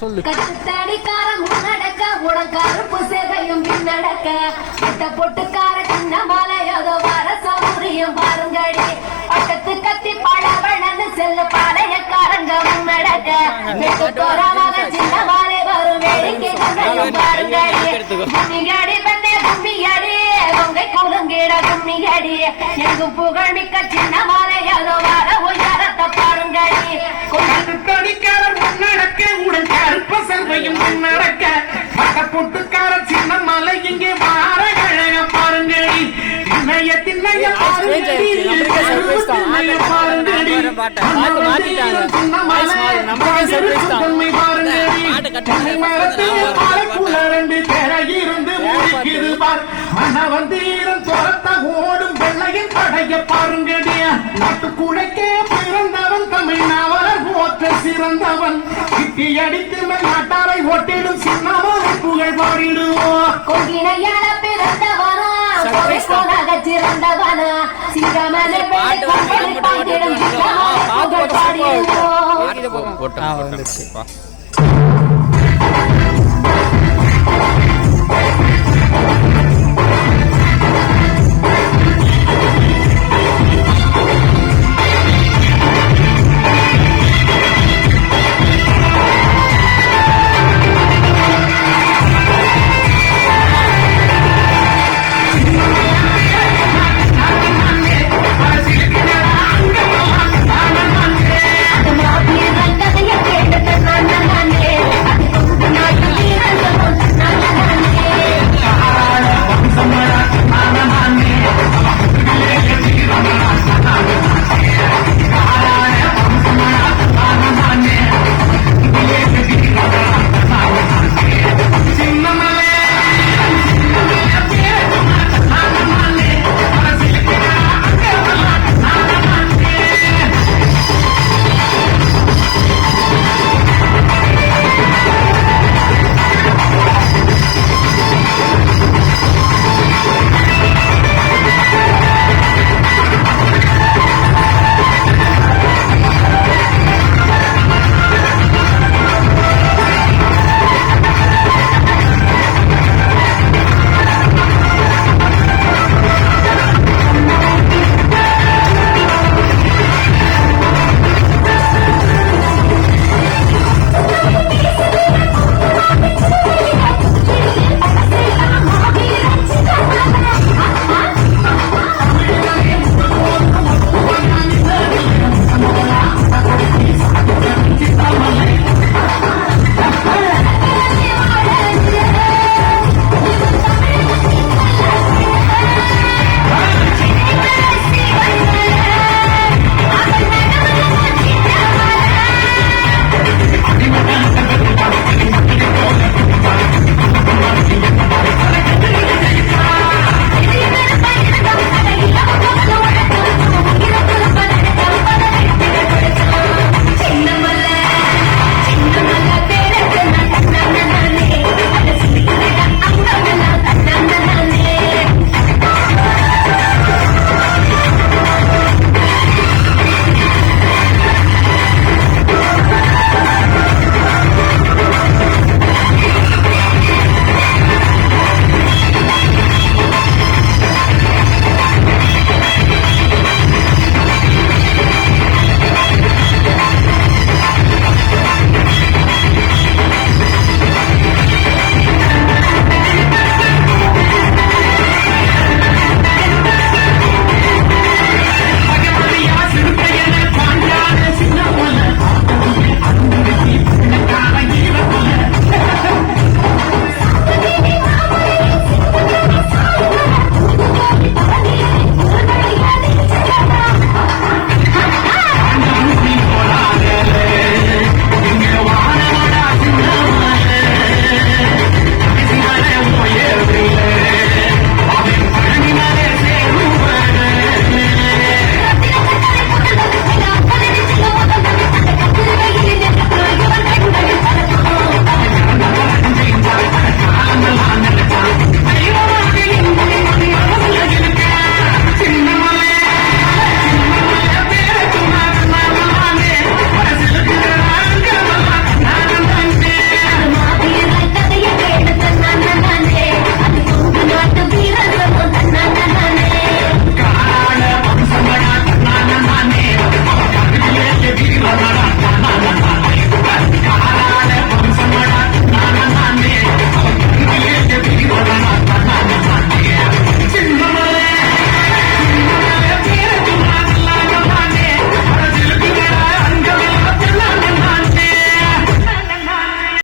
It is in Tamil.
சொல்லு. கட்டுத்தாடிக்காரன் முன்னடக்க உடற்கருப்பு சேவையும் பின்னடக்க கட்ட பொட்டுக்கார சின்ன மாலையதோ வர சௌரியம் பாருங்கடி பட்டத்து கத்தி பழவழன்னு செல்ல பாளையக்காரங்க முன்னடக்க வெட்டுத்தோரமாக சின்ன மாலை வரும் வேடிக்கை கண்டையும் பாருங்கடி கும்மியடி வந்தே கும்மியடி உங்கை குலுங்கிட கும்மியடி எங்கும் புகழ் மிக்க சின்ன மாலையதோ வர உயரத்தை பாருங்கடி கட்டுத்தாடிக்காரன் முன்னடக்க உடன் கருப்ப செல்வையும் நடக்க பட்ட பொட்டுக்கார சின்ன மலை இங்கே மாற கழக பாருங்கடி திண்ணைய திண்ணைய பாருங்கடி ஓடும் வெள்ளையின் படைய பாருங்கடிய நாட்டுக்குழைக்கே பிறந்தவன் தமிழ் நாவலர் போற்ற சிறந்தவன் கிட்டி அடித்து நாட்டாரை ஒட்டிடும் சின்னவனை புகழ் பாடிடுவோம் கொங்கினையால பிறந்தவனா சிறந்தவனா சிங்கமனை பாடிடும் புகழ் பாடிடுவோம்.